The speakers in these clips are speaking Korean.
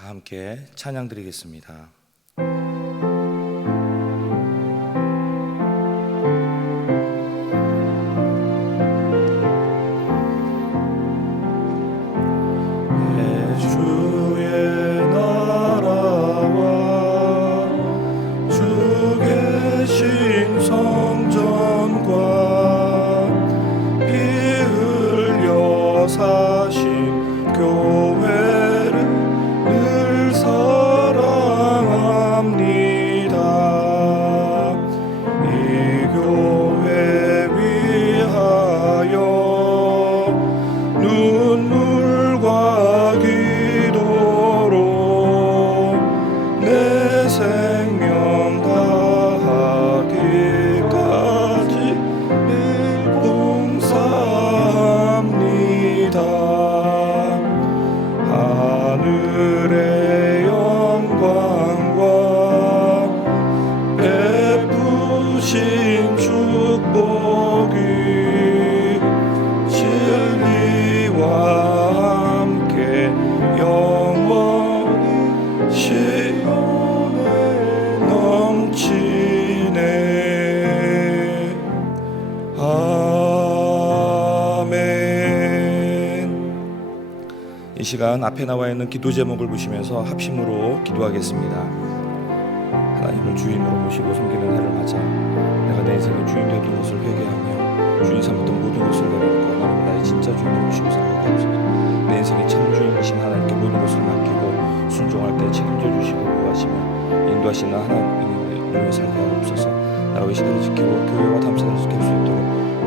다 함께 찬양 드리겠습니다. 이 시간 앞에 나와 있는 기도 제목을 보시면서 합심으로 기도하겠습니다. 하나님을 주인으로 모시고 섬기는 해를 맞아 내가 내 인생의 주인 되었던 것을 회개하며 주인 삼았던 모든 것을 내려놓고 하나님 나의 진짜 주인을 모시고 살아가게 하소서. 내 인생의 참 주인이신 하나님께 모든 것을 맡기고 순종할 때 책임져 주시고 보호하시며 인도하시는 하나님의 눈에 살게 하옵소서. 나라와 시대를 지키고 교회와 탐사를 지킬 수 있도록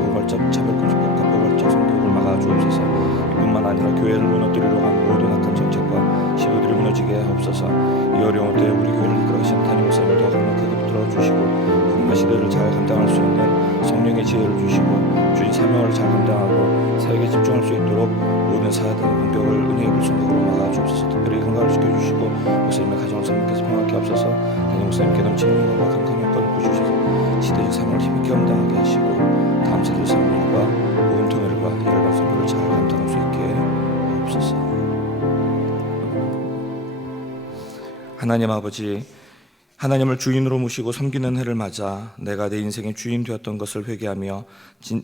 포괄적 차별금지법과 포괄적 성교육을 막아주옵소서. 뿐만 아니라 교회를 무너뜨리려고 하는 모든 악한 정책과 시도들이 무너지게 하옵소서. 이 어려운 때에 우리 교회를 이끌어가신 담임 목사님을 더 강력하게 붙들어 주시고 복음과 시대를 잘 감당할 수 있는 성령의 지혜를 주시고 주인 사명을 잘 감당하고 사역에 집중할 수 있도록 모든 사역의 공격을 은혜의 불순간으로 막아주옵소서. 특별히 건강을 지켜주시고 목사님의 가정을 성령께서 평안케 하옵소서. 담임 목사님께 넘치는 영광과 강한 여건을 부주셔서 시대의 사명을 힘있게 감당하게 하시고 다음 세대 사명과 복음 통일과 일반 선교를 잘 감당할 수 있게 하옵소서. 하나님 아버지, 하나님을 주인으로 모시고 섬기는 해를 맞아 내가 내 인생의 주인 되었던 것을 회개하며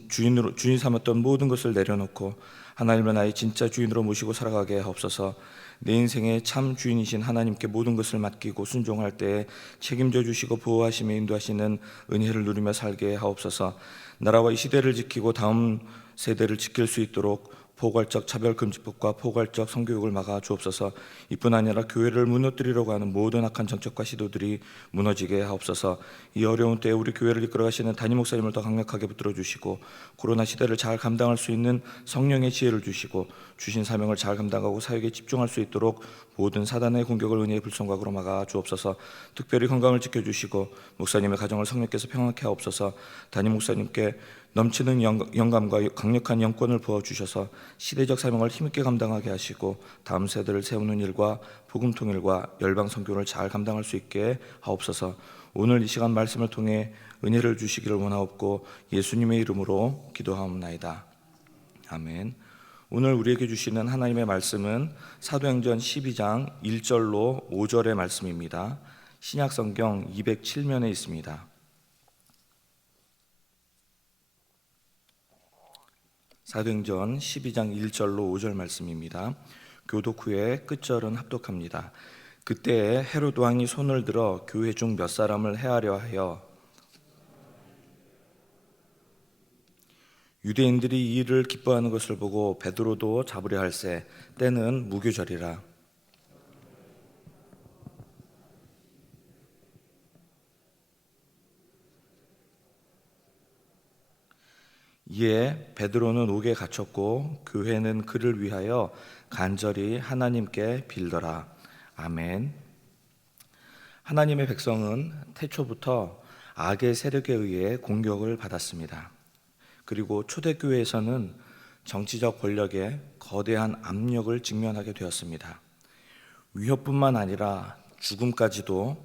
주인 삼았던 모든 것을 내려놓고 하나님을 나의 진짜 주인으로 모시고 살아가게 하옵소서. 내 인생의 참 주인이신 하나님께 모든 것을 맡기고 순종할 때에 책임져 주시고 보호하시며 인도하시는 은혜를 누리며 살게 하옵소서. 나라와 이 시대를 지키고 다음 세대를 지킬 수 있도록 포괄적 차별금지법과 포괄적 성교육을 막아 주옵소서. 이뿐 아니라 교회를 무너뜨리려고 하는 모든 악한 정책과 시도들이 무너지게 하옵소서. 이 어려운 때에 우리 교회를 이끌어가시는 담임 목사님을 더 강력하게 붙들어 주시고 코로나 시대를 잘 감당할 수 있는 성령의 지혜를 주시고 주신 사명을 잘 감당하고 사역에 집중할 수 있도록 모든 사단의 공격을 은혜의 불성각으로 막아 주옵소서. 특별히 건강을 지켜주시고 목사님의 가정을 성령께서 평안케 하옵소서. 담임 목사님께 넘치는 영감과 강력한 영권을 부어주셔서 시대적 사명을 힘있게 감당하게 하시고 다음 세대를 세우는 일과 복음 통일과 열방 선교를 잘 감당할 수 있게 하옵소서. 오늘 이 시간 말씀을 통해 은혜를 주시기를 원하옵고 예수님의 이름으로 기도하옵나이다. 아멘. 오늘 우리에게 주시는 하나님의 말씀은 사도행전 12장 1절로 5절의 말씀입니다. 신약성경 207면에 있습니다. 사도행전 12장 1절로 5절 말씀입니다. 교독 후에 끝절은 합독합니다. 그때 헤롯 왕이 손을 들어 교회 중 몇 사람을 해하려 하여 유대인들이 이 일을 기뻐하는 것을 보고 베드로도 잡으려 할새 때는 무교절이라. 이에 베드로는 옥에 갇혔고 교회는 그를 위하여 간절히 하나님께 빌더라. 아멘. 하나님의 백성은 태초부터 악의 세력에 의해 공격을 받았습니다. 그리고 초대교회에서는 정치적 권력에 거대한 압력을 직면하게 되었습니다. 위협뿐만 아니라 죽음까지도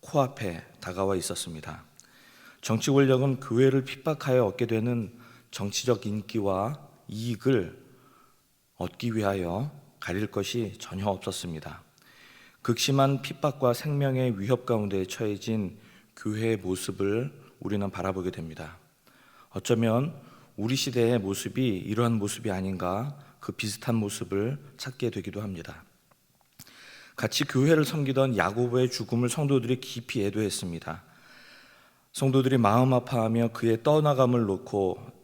코앞에 다가와 있었습니다. 정치 권력은 교회를 핍박하여 얻게 되는 정치적 인기와 이익을 얻기 위하여 가릴 것이 전혀 없었습니다. 극심한 핍박과 생명의 위협 가운데 처해진 교회의 모습을 우리는 바라보게 됩니다. 어쩌면 우리 시대의 모습이 이러한 모습이 아닌가, 그 비슷한 모습을 찾게 되기도 합니다. 같이 교회를 섬기던 야고보의 죽음을 성도들이 깊이 애도했습니다. 성도들이 마음 아파하며 그의 떠나감을 놓고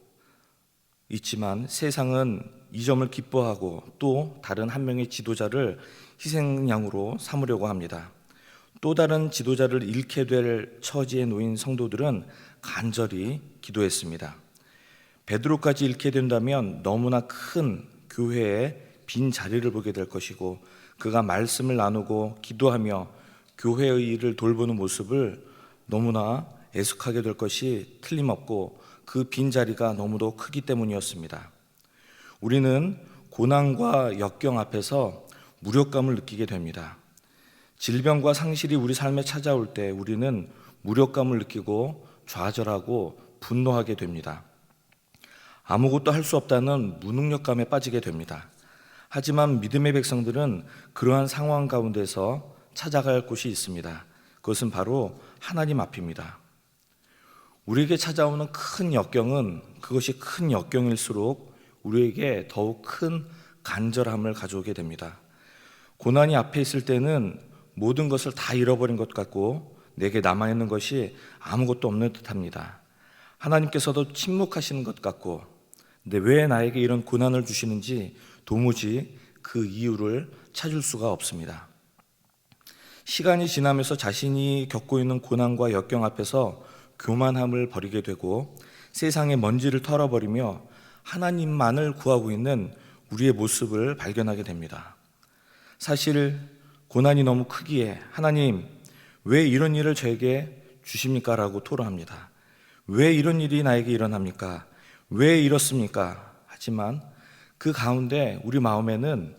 있지만 세상은 이 점을 기뻐하고 또 다른 한 명의 지도자를 희생양으로 삼으려고 합니다. 또 다른 지도자를 잃게 될 처지에 놓인 성도들은 간절히 기도했습니다. 베드로까지 잃게 된다면 너무나 큰 교회의 빈 자리를 보게 될 것이고 그가 말씀을 나누고 기도하며 교회의 일을 돌보는 모습을 너무나 애숙하게 될 것이 틀림없고 그 빈자리가 너무도 크기 때문이었습니다. 우리는 고난과 역경 앞에서 무력감을 느끼게 됩니다. 질병과 상실이 우리 삶에 찾아올 때 우리는 무력감을 느끼고 좌절하고 분노하게 됩니다. 아무것도 할 수 없다는 무능력감에 빠지게 됩니다. 하지만 믿음의 백성들은 그러한 상황 가운데서 찾아갈 곳이 있습니다. 그것은 바로 하나님 앞입니다. 우리에게 찾아오는 큰 역경은 그것이 큰 역경일수록 우리에게 더욱 큰 간절함을 가져오게 됩니다. 고난이 앞에 있을 때는 모든 것을 다 잃어버린 것 같고 내게 남아있는 것이 아무것도 없는 듯합니다. 하나님께서도 침묵하시는 것 같고 근데 왜 나에게 이런 고난을 주시는지 도무지 그 이유를 찾을 수가 없습니다. 시간이 지나면서 자신이 겪고 있는 고난과 역경 앞에서 교만함을 버리게 되고 세상의 먼지를 털어버리며 하나님만을 구하고 있는 우리의 모습을 발견하게 됩니다. 사실 고난이 너무 크기에 하나님 왜 이런 일을 저에게 주십니까? 라고 토로합니다. 왜 이런 일이 나에게 일어납니까? 왜 이렇습니까? 하지만 그 가운데 우리 마음에는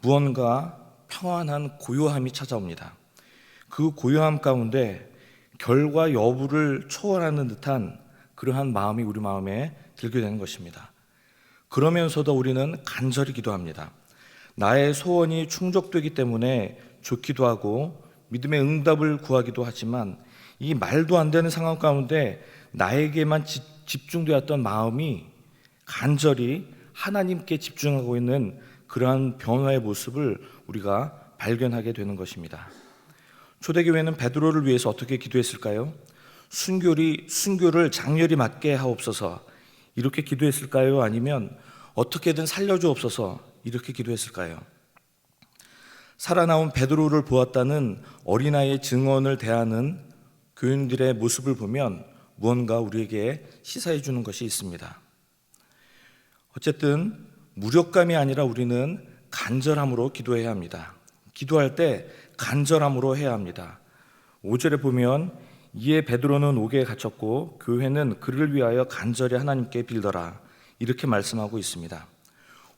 무언가 평안한 고요함이 찾아옵니다. 그 고요함 가운데 결과 여부를 초월하는 듯한 그러한 마음이 우리 마음에 들게 되는 것입니다. 그러면서도 우리는 간절히 기도합니다. 나의 소원이 충족되기 때문에 좋기도 하고 믿음의 응답을 구하기도 하지만 이 말도 안 되는 상황 가운데 나에게만 집중되었던 마음이 간절히 하나님께 집중하고 있는 그러한 변화의 모습을 우리가 발견하게 되는 것입니다. 초대교회는 베드로를 위해서 어떻게 기도했을까요? 순교를 장렬히 맡게 하옵소서, 이렇게 기도했을까요? 아니면 어떻게든 살려주옵소서, 이렇게 기도했을까요? 살아나온 베드로를 보았다는 어린아이의 증언을 대하는 교인들의 모습을 보면 무언가 우리에게 시사해 주는 것이 있습니다. 어쨌든 무력감이 아니라 우리는 간절함으로 기도해야 합니다. 기도할 때 간절함으로 해야 합니다. 5절에 보면 이에 베드로는 옥에 갇혔고 교회는 그를 위하여 간절히 하나님께 빌더라, 이렇게 말씀하고 있습니다.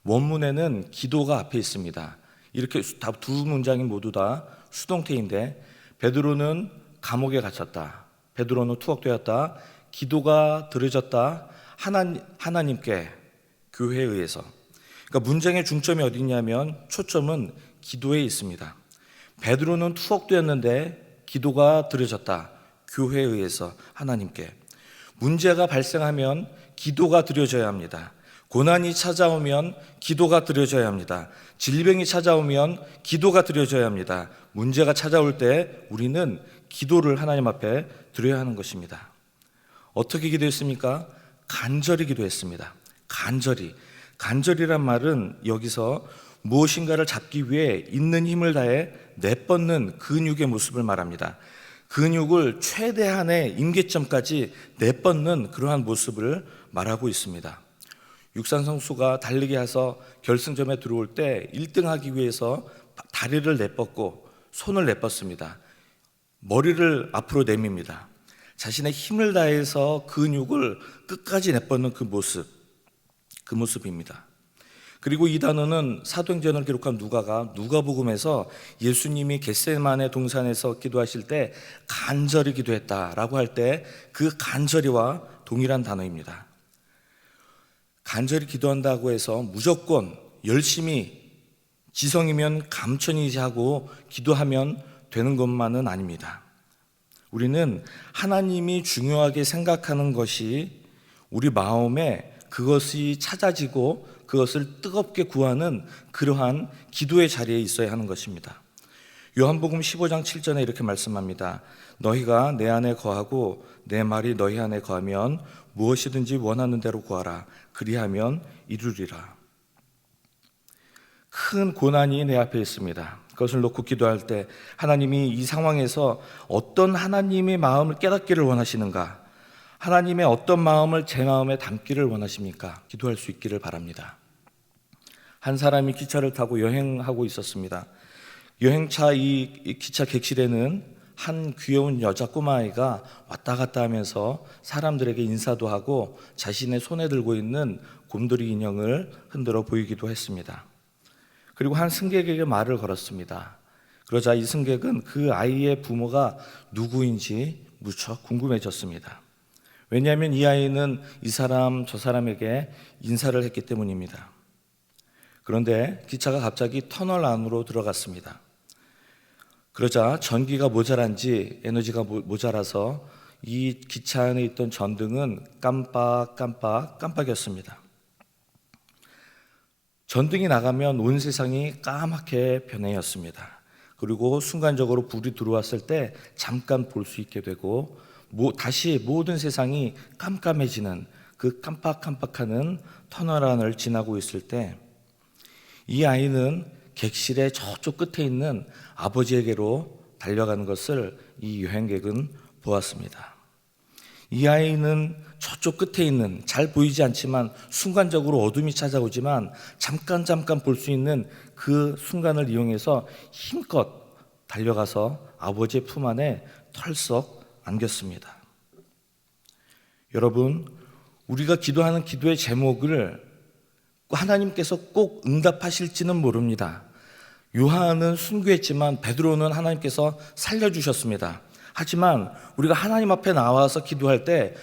원문에는 기도가 앞에 있습니다. 이렇게 두 문장이 모두 다 수동태인데, 베드로는 감옥에 갇혔다, 베드로는 투옥되었다, 기도가 들어졌다, 하나님께, 교회에 의해서. 그러니까 문장의 중점이 어디 있냐면 초점은 기도에 있습니다. 베드로는 투옥되었는데 기도가 드려졌다, 교회에 의해서 하나님께. 문제가 발생하면 기도가 드려져야 합니다. 고난이 찾아오면 기도가 드려져야 합니다. 질병이 찾아오면 기도가 드려져야 합니다. 문제가 찾아올 때 우리는 기도를 하나님 앞에 드려야 하는 것입니다. 어떻게 기도했습니까? 간절히 기도했습니다. 간절이란 말은 여기서 무엇인가를 잡기 위해 있는 힘을 다해 내뻗는 근육의 모습을 말합니다. 근육을 최대한의 임계점까지 내뻗는 그러한 모습을 말하고 있습니다. 육상 선수가 달리기 해서 결승점에 들어올 때 1등 하기 위해서 다리를 내뻗고 손을 내뻗습니다. 머리를 앞으로 내밉니다. 자신의 힘을 다해서 근육을 끝까지 내뻗는 그 모습입니다. 그리고 이 단어는 사도행전을 기록한 누가복음에서 예수님이 겟세마네 동산에서 기도하실 때 간절히 기도했다라고 할 때 그 간절히와 동일한 단어입니다. 간절히 기도한다고 해서 무조건 열심히 지성이면 감천이지 하고 기도하면 되는 것만은 아닙니다. 우리는 하나님이 중요하게 생각하는 것이 우리 마음에 그것이 찾아지고 그것을 뜨겁게 구하는 그러한 기도의 자리에 있어야 하는 것입니다. 요한복음 15장 7절에 이렇게 말씀합니다. 너희가 내 안에 거하고 내 말이 너희 안에 거하면 무엇이든지 원하는 대로 구하라. 그리하면 이루리라. 큰 고난이 내 앞에 있습니다. 그것을 놓고 기도할 때 하나님이 이 상황에서 어떤 하나님의 마음을 깨닫기를 원하시는가? 하나님의 어떤 마음을 제 마음에 담기를 원하십니까? 기도할 수 있기를 바랍니다. 한 사람이 기차를 타고 여행하고 있었습니다. 여행차 이 기차 객실에는 한 귀여운 여자 꼬마아이가 왔다 갔다 하면서 사람들에게 인사도 하고 자신의 손에 들고 있는 곰돌이 인형을 흔들어 보이기도 했습니다. 그리고 한 승객에게 말을 걸었습니다. 그러자 이 승객은 그 아이의 부모가 누구인지 무척 궁금해졌습니다. 왜냐하면 이 아이는 이 사람 저 사람에게 인사를 했기 때문입니다. 그런데 기차가 갑자기 터널 안으로 들어갔습니다. 그러자 전기가 모자란지 에너지가 모자라서 이 기차 안에 있던 전등은 깜빡였습니다. 전등이 나가면 온 세상이 까맣게 변해였습니다. 그리고 순간적으로 불이 들어왔을 때 잠깐 볼 수 있게 되고 다시 모든 세상이 깜깜해지는 그 깜빡하는 터널 안을 지나고 있을 때 이 아이는 객실의 저쪽 끝에 있는 아버지에게로 달려가는 것을 이 여행객은 보았습니다. 이 아이는 저쪽 끝에 있는 잘 보이지 않지만 순간적으로 어둠이 찾아오지만 잠깐 볼 수 있는 그 순간을 이용해서 힘껏 달려가서 아버지의 품 안에 털썩 안겼습니다. 여러분, 우리가 기도하는 기도의 제목을 하나님께서 꼭 응답하실지는 모릅니다. 요한은 순교했지만 베드로는 하나님께서 살려주셨습니다. 하지만 우리가 하나님 앞에 나와서 기도할 때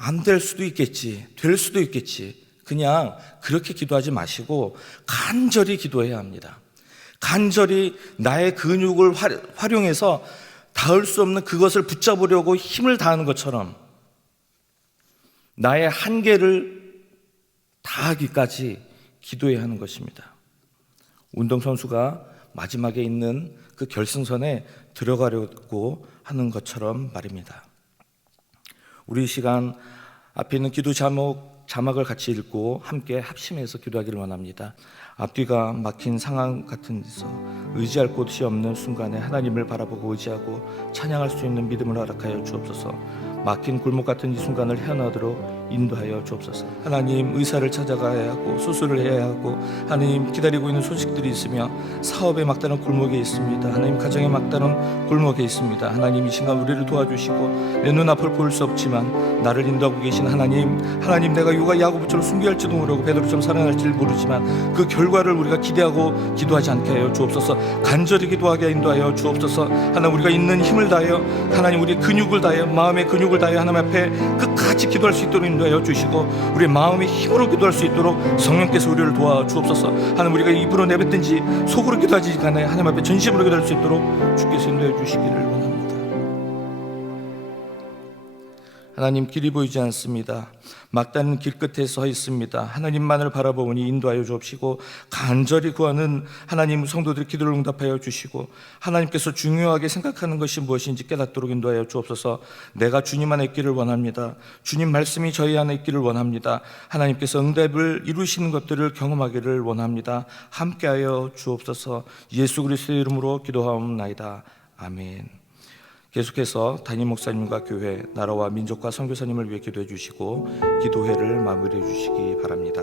안 될 수도 있겠지, 될 수도 있겠지, 그냥 그렇게 기도하지 마시고 간절히 기도해야 합니다. 간절히 나의 근육을 활용해서 닿을 수 없는 그것을 붙잡으려고 힘을 다하는 것처럼 나의 한계를 다하기까지 기도해야 하는 것입니다. 운동선수가 마지막에 있는 그 결승선에 들어가려고 하는 것처럼 말입니다. 우리 시간 앞에 있는 기도 자막을 같이 읽고 함께 합심해서 기도하기를 원합니다. 앞뒤가 막힌 상황 같은 데서 의지할 곳이 없는 순간에 하나님을 바라보고 의지하고 찬양할 수 있는 믿음을 허락하여 주옵소서. 막힌 골목 같은 이 순간을 헤어나도록 인도하여 주옵소서. 하나님, 의사를 찾아가야 하고 수술을 해야 하고 하나님, 기다리고 있는 소식들이 있으며 사업에 막다른 골목에 있습니다. 하나님, 가정에 막다른 골목에 있습니다. 하나님, 이 시간 우리를 도와주시고 내 눈앞을 볼 수 없지만 나를 인도하고 계신 하나님, 내가 야고보처럼 순교할지도 모르고 베드로처럼 살아날지 모르지만 그 결과를 우리가 기대하고 기도하지 않게 하여 주옵소서. 간절히 기도하게 인도하여 주옵소서. 하나님, 우리가 있는 힘을 다하여 하나님, 우리의 근육을 다하여 마음의 근육을 다하여 하나님 앞에 끝까지 기도할 수 있도록 인도하여 주시고 우리의 마음의 힘으로 기도할 수 있도록 성령께서 우리를 도와 주옵소서. 하나님, 우리가 입으로 내뱉든지 속으로 기도하지 간에 하나님 앞에 전심으로 기도할 수 있도록 주께서 인도해 주시기를 원합니다. 하나님, 길이 보이지 않습니다. 막다른 길 끝에 서 있습니다. 하나님만을 바라보니 인도하여 주옵시고 간절히 구하는 하나님 성도들의 기도를 응답하여 주시고 하나님께서 중요하게 생각하는 것이 무엇인지 깨닫도록 인도하여 주옵소서. 내가 주님 안에 있기를 원합니다. 주님 말씀이 저희 안에 있기를 원합니다. 하나님께서 응답을 이루시는 것들을 경험하기를 원합니다. 함께하여 주옵소서. 예수 그리스도의 이름으로 기도하옵나이다. 아멘. 계속해서 담임 목사님과 교회, 나라와 민족과 선교사님을 위해 기도해 주시고 기도회를 마무리해 주시기 바랍니다.